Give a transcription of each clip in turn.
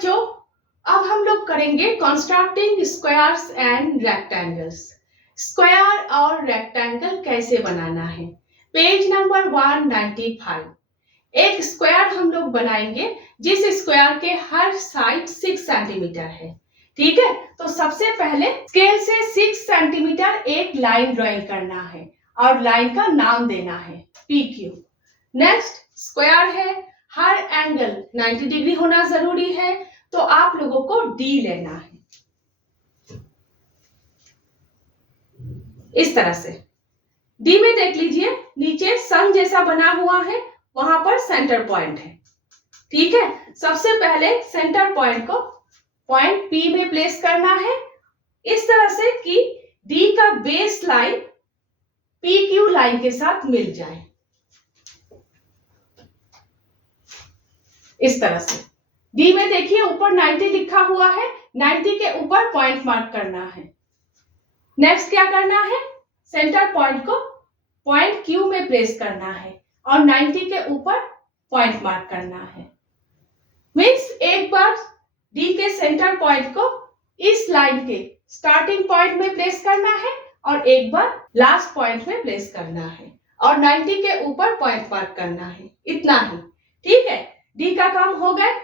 बच्चों, अब हम लोग करेंगे constructing squares and rectangles. Square और रेक्टेंगल कैसे बनाना है। Page number 195। एक स्क्वायर हम लोग बनाएंगे जिस स्क्वायर के हर साइड 6 सेंटीमीटर है। ठीक है, तो सबसे पहले स्केल से 6 सेंटीमीटर एक लाइन ड्राइंग करना है और लाइन का नाम देना है PQ। नेक्स्ट स्क्वायर है, हर एंगल 90 डिग्री होना जरूरी है, तो आप लोगों को D लेना है। इस तरह से D में देख लीजिए, नीचे सन जैसा बना हुआ है, वहां पर सेंटर पॉइंट है। ठीक है, सबसे पहले सेंटर पॉइंट को पॉइंट P में प्लेस करना है, इस तरह से कि D का बेस लाइन PQ लाइन के साथ मिल जाए। इस तरह से D में देखिए ऊपर 90 लिखा हुआ है, 90 के ऊपर पॉइंट मार्क करना है। नेक्स्ट क्या करना है, सेंटर पॉइंट को पॉइंट Q में प्लेस करना है और 90 के ऊपर पॉइंट मार्क करना है। मीन्स एक बार D के सेंटर पॉइंट को इस लाइन के स्टार्टिंग पॉइंट में प्लेस करना है और एक बार लास्ट पॉइंट में प्लेस करना है और 90 के ऊपर पॉइंट मार्क करना है। इतना ही, ठीक है, D का काम हो गया।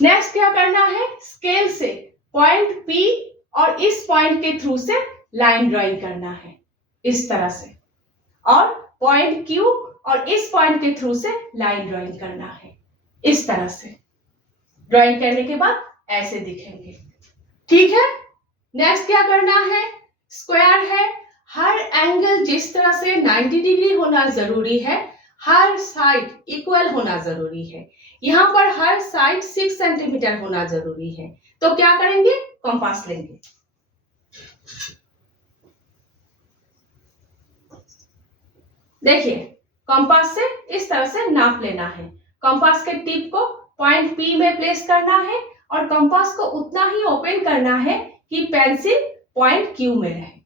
नेक्स्ट क्या करना है, स्केल से पॉइंट P और इस पॉइंट के थ्रू से लाइन ड्राइंग करना है इस तरह से, और पॉइंट Q और इस पॉइंट के थ्रू से लाइन ड्राइंग करना है इस तरह से। ड्राइंग करने के बाद ऐसे दिखेंगे। ठीक है, नेक्स्ट क्या करना है, स्क्वायर है, हर एंगल जिस तरह से 90 डिग्री होना जरूरी है, हर साइड इक्वल होना जरूरी है। यहाँ पर हर साइड 6 सेंटीमीटर होना जरूरी है, तो क्या करेंगे, कंपास लेंगे। देखिए, कंपास से इस तरह से नाप लेना है। कंपास के टिप को पॉइंट P में प्लेस करना है और कंपास को उतना ही ओपन करना है कि पेंसिल पॉइंट Q में रहे।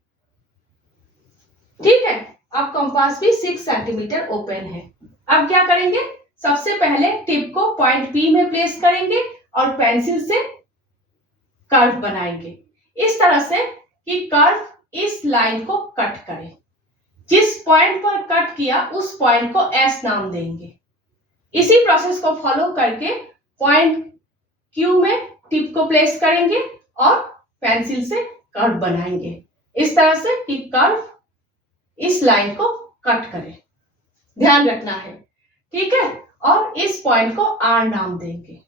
ठीक है, अब कंपास भी 6 सेंटीमीटर ओपन है। अब क्या करेंगे, सबसे पहले टिप को पॉइंट P में प्लेस करेंगे और पेंसिल से कर्व बनाएंगे इस तरह से कि कर्व इस लाइन को कट करे। जिस पॉइंट पर कट किया उस पॉइंट को S नाम देंगे। इसी प्रोसेस को फॉलो करके पॉइंट Q में टिप को प्लेस करेंगे और पेंसिल से कर्व बनाएंगे इस तरह से कि कर्व इस लाइन को कट करे। ध्यान रखना है, ठीक है, और इस पॉइंट को R नाम देंगे।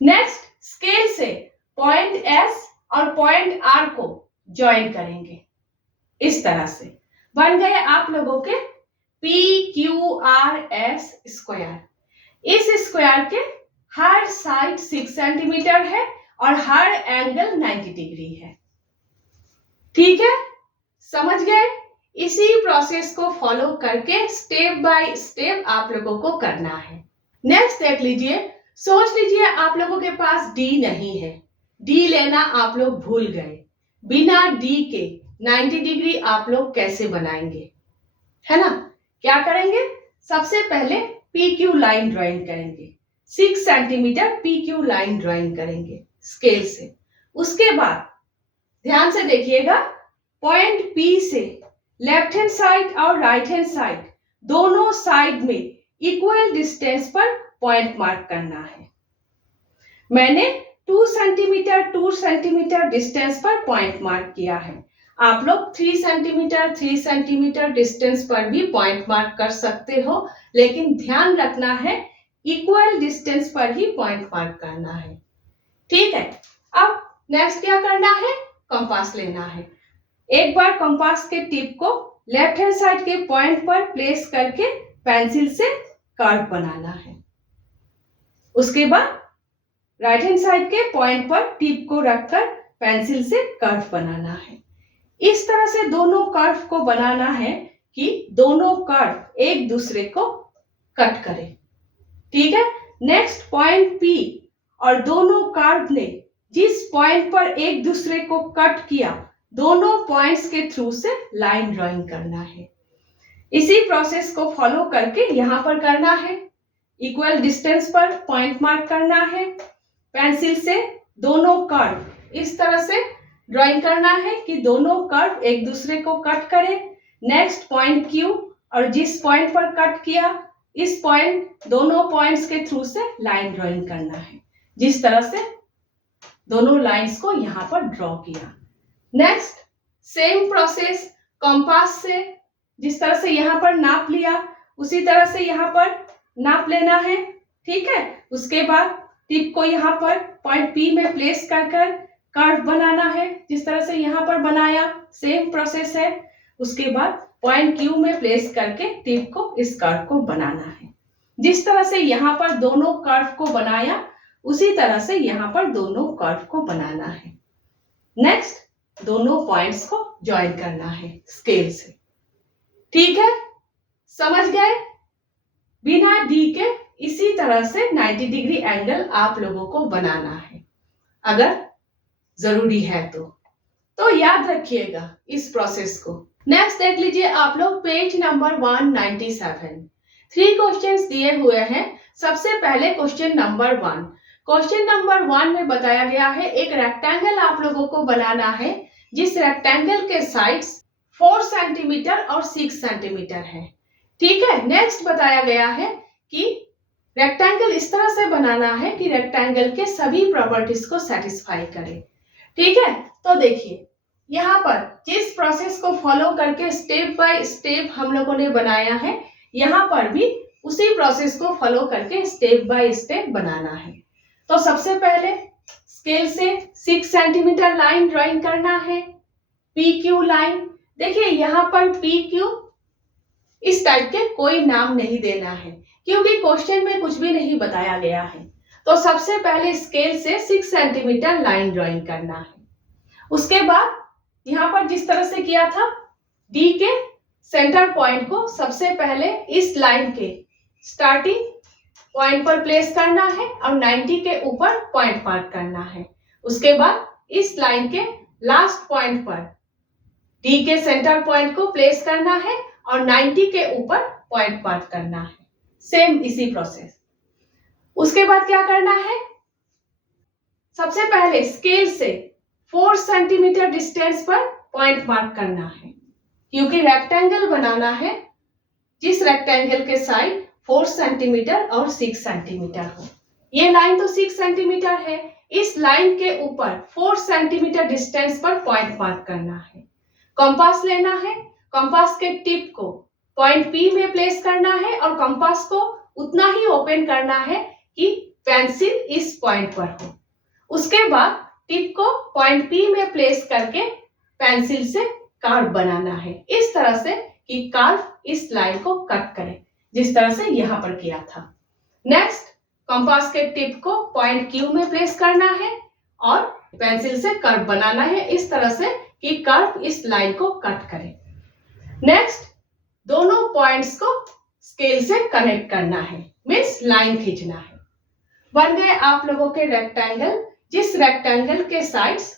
नेक्स्ट स्केल से पॉइंट S और पॉइंट R को ज्वाइन करेंगे इस तरह से। बन गए आप लोगों के PQRS स्क्वायर। इस स्क्वायर के हर साइड 6 सेंटीमीटर है और हर एंगल 90 डिग्री है। ठीक है, समझ गए। इसी प्रोसेस को फॉलो करके स्टेप बाय स्टेप आप लोगों को करना है। नेक्स्ट देख लीजिए, सोच लीजिए आप लोगों के पास D नहीं है, D लेना आप लोग भूल गए। बिना D के 90 डिग्री आप लोग कैसे बनाएंगे, है ना। क्या करेंगे, सबसे पहले PQ लाइन ड्राइंग करेंगे, 6 सेंटीमीटर PQ लाइन ड्राइंग करेंगे स्केल से। उसके बाद ध्यान से देखिएगा, पॉइंट P से लेफ्ट हैंड साइड और राइट हैंड साइड दोनों साइड में इक्वल डिस्टेंस पर पॉइंट मार्क करना है। मैंने 2 सेंटीमीटर डिस्टेंस पर पॉइंट मार्क किया है। आप लोग 3 सेंटीमीटर डिस्टेंस पर भी पॉइंट मार्क कर सकते हो, लेकिन ध्यान रखना है इक्वल डिस्टेंस पर ही पॉइंट मार्क करना है। ठीक है, अब नेक्स्ट क्या करना है, कंपास लेना है। एक बार कंपास के टिप को लेफ्ट हैंड साइड के पॉइंट पर प्लेस करके पेंसिल से कर्व बनाना है। उसके बाद राइट हैंड साइड के पॉइंट पर टिप को रखकर पेंसिल से कर्व बनाना है। इस तरह से दोनों कर्व को बनाना है कि दोनों कर्व एक दूसरे को कट करें। ठीक है, नेक्स्ट पॉइंट P और दोनों कर्व ने जिस पॉइंट पर एक दूसरे को कट किया, दोनों पॉइंट्स के थ्रू से लाइन ड्राइंग करना है। इसी प्रोसेस को फॉलो करके यहां पर करना है। इक्वल डिस्टेंस पर पॉइंट मार्क करना है। पेंसिल से दोनों कर्व इस तरह से ड्राइंग करना है कि दोनों कर्व एक दूसरे को कट करें। नेक्स्ट पॉइंट Q, और जिस पॉइंट पर कट किया इस पॉइंट दोनों पॉइंट्स के थ्रू से लाइन ड्राइंग करना है, जिस तरह से दोनों लाइंस को यहाँ पर ड्रॉ किया। नेक्स्ट सेम प्रोसेस कंपास से जिस तरह से यहाँ पर नाप लिया उसी तरह से यहाँ पर नाप लेना है, ठीक है। उसके बाद टिप को यहाँ पर पॉइंट P में प्लेस कर कर्व बनाना है, जिस तरह से यहाँ पर बनाया सेम प्रोसेस है। उसके बाद पॉइंट Q में प्लेस करके टिप को इस कर्व को बनाना है। जिस तरह से यहाँ पर दोनों कर्व को बनाया उसी तरह से यहाँ पर दोनों कर्व को बनाना है। नेक्स्ट दोनों पॉइंट्स को ज्वाइन करना है स्केल से, ठीक है। समझ गए? बिना डी के इसी तरह से 90 डिग्री एंगल आप लोगों को बनाना है, अगर जरूरी है तो याद रखिएगा इस प्रोसेस को। नेक्स्ट देख लीजिए आप लोग पेज नंबर 197। 3 क्वेश्चंस दिए हुए हैं। सबसे पहले क्वेश्चन नंबर 1। क्वेश्चन नंबर 1 में बताया गया है एक रेक्टेंगल आप लोगों को बनाना है, जिस रेक्टेंगल के साइड्स 4 सेंटीमीटर और 6 सेंटीमीटर है, ठीक है। नेक्स्ट बताया गया है कि रेक्टेंगल इस तरह से बनाना है कि रेक्टेंगल के सभी प्रॉपर्टीज को सेटिस्फाई करे, ठीक है। तो देखिए यहाँ पर जिस प्रोसेस को फॉलो करके स्टेप बाय स्टेप हम लोगों ने बनाया है, यहाँ पर भी उसी प्रोसेस को फॉलो करके स्टेप बाय स्टेप बनाना है। तो सबसे पहले स्केल से 6 सेंटीमीटर लाइन ड्राइंग करना है, PQ लाइन। देखिए यहाँ पर PQ इस टाइप के कोई नाम नहीं देना है, क्योंकि क्वेश्चन में कुछ भी नहीं बताया गया है। तो सबसे पहले स्केल से 6 सेंटीमीटर लाइन ड्राइंग करना है। उसके बाद यहाँ पर जिस तरह से किया था डी के सेंटर पॉइंट को सबसे पहले इस लाइन के स्टार्टिंग पॉइंट पर प्लेस करना है और 90 के ऊपर पॉइंट मार्क करना है। उसके बाद इस लाइन के लास्ट पॉइंट पर डी के सेंटर पॉइंट को प्लेस करना है और 90 के ऊपर पॉइंट मार्क करना है। सेम इसी प्रोसेस। उसके बाद क्या करना है, सबसे पहले स्केल से 4 सेंटीमीटर डिस्टेंस पर पॉइंट मार्क करना है, क्योंकि रेक्टेंगल बनाना है जिस रेक्टेंगल के साइड 4 सेंटीमीटर और 6 सेंटीमीटर हो। ये लाइन तो 6 सेंटीमीटर है, इस लाइन के ऊपर 4 सेंटीमीटर डिस्टेंस पर पॉइंट मार्क करना है। कंपास लेना है, कंपास के टिप को पॉइंट P में प्लेस करना है और कंपास को उतना ही ओपन करना है कि पेंसिल इस पॉइंट पर हो। उसके बाद टिप को पॉइंट P में प्लेस करके पेंसिल से कर्व बनाना है, इस तरह से कि कर्व इस लाइन को कट करे, जिस तरह से यहाँ पर किया था। नेक्स्ट कंपास के टिप को पॉइंट Q में प्लेस करना है और पेंसिल से कर्व बनाना है, इस तरह से कि कर्व इस लाइन को कट करे। नेक्स्ट दोनों पॉइंट्स को स्केल से कनेक्ट करना है, मीन्स लाइन खींचना है। बन गए आप लोगों के रेक्टेंगल, जिस रेक्टेंगल के साइड्स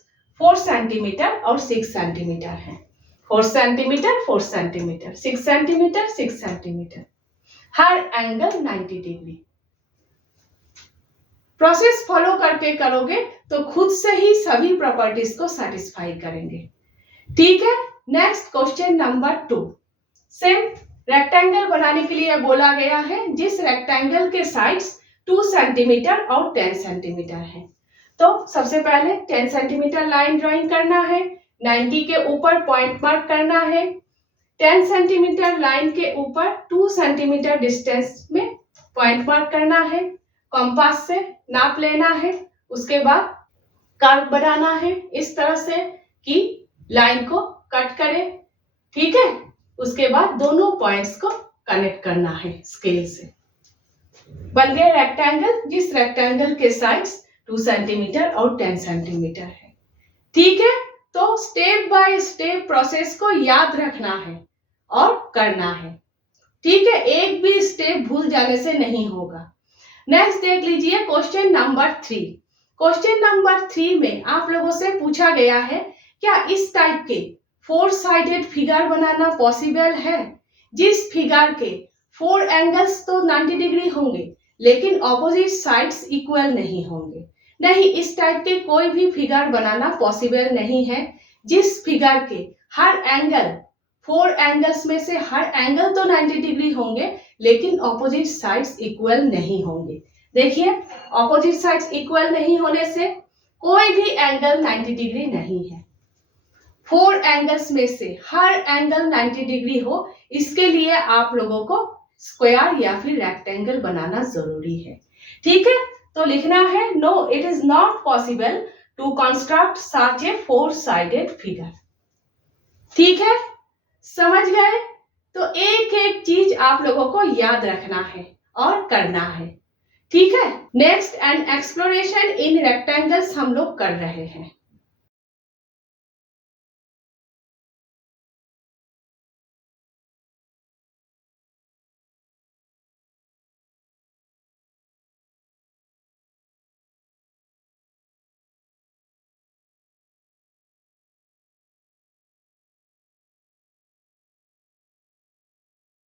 4 सेंटीमीटर और 6 सेंटीमीटर है। 4 सेंटीमीटर 4 सेंटीमीटर, 6 सेंटीमीटर 6 सेंटीमीटर, हर एंगल 90 डिग्री। प्रोसेस फॉलो करके करोगे तो खुद से ही सभी प्रॉपर्टीज को सेटिस्फाई करेंगे, ठीक है। Next question number 2। Same rectangle बनाने के लिए बोला गया है जिस रेक्टेंगल के साइड्स 2 सेंटीमीटर और 10 सेंटीमीटर है। तो सबसे पहले 10 सेंटीमीटर लाइन ड्राइंग करना है, 90 के ऊपर पॉइंट मार्क करना है। 10 सेंटीमीटर लाइन के ऊपर 2 सेंटीमीटर डिस्टेंस में पॉइंट मार्क करना है। कंपास से नाप लेना है, उसके बाद कर्व बनाना है इस तरह से कि लाइन को कट करे, ठीक है। उसके बाद दोनों पॉइंट्स को कनेक्ट करना है स्केल से। बन गया रेक्टेंगल, जिस रेक्टेंगल के साइड्स 2 सेंटीमीटर और 10 सेंटीमीटर है, ठीक है। तो स्टेप बाय स्टेप प्रोसेस को याद रखना है और करना है, ठीक है। एक भी स्टेप भूल जाने से नहीं होगा। नेक्स्ट देख लीजिए क्वेश्चन नंबर 3। क्वेश्चन नंबर 3 में आप लोगों से पूछा गया है क्या इस टाइप के 4 साइडेड फिगर बनाना पॉसिबल है, जिस फिगर के 4 एंगल्स तो 90 डिग्री होंगे लेकिन ऑपोजिट साइड्स इक्वल नहीं होंगे। नहीं, इस टाइप के कोई भी फिगर बनाना पॉसिबल नहीं है जिस फिगर के हर एंगल, 4 एंगल्स में से हर एंगल तो 90 डिग्री होंगे लेकिन ऑपोजिट साइड्स इक्वल नहीं होंगे। देखिए, ऑपोजिट साइड्स इक्वल नहीं होने से कोई भी एंगल 90 डिग्री नहीं है। 4 एंगल्स में से हर एंगल 90 डिग्री हो, इसके लिए आप लोगों को स्क्वायर या फिर रेक्टेंगल बनाना जरूरी है। ठीक है, तो लिखना है no, it is not possible to construct such a 4 sided figure. ठीक है, समझ गए? तो एक एक चीज आप लोगों को याद रखना है और करना है। ठीक है, next and exploration in rectangles हम लोग कर रहे हैं।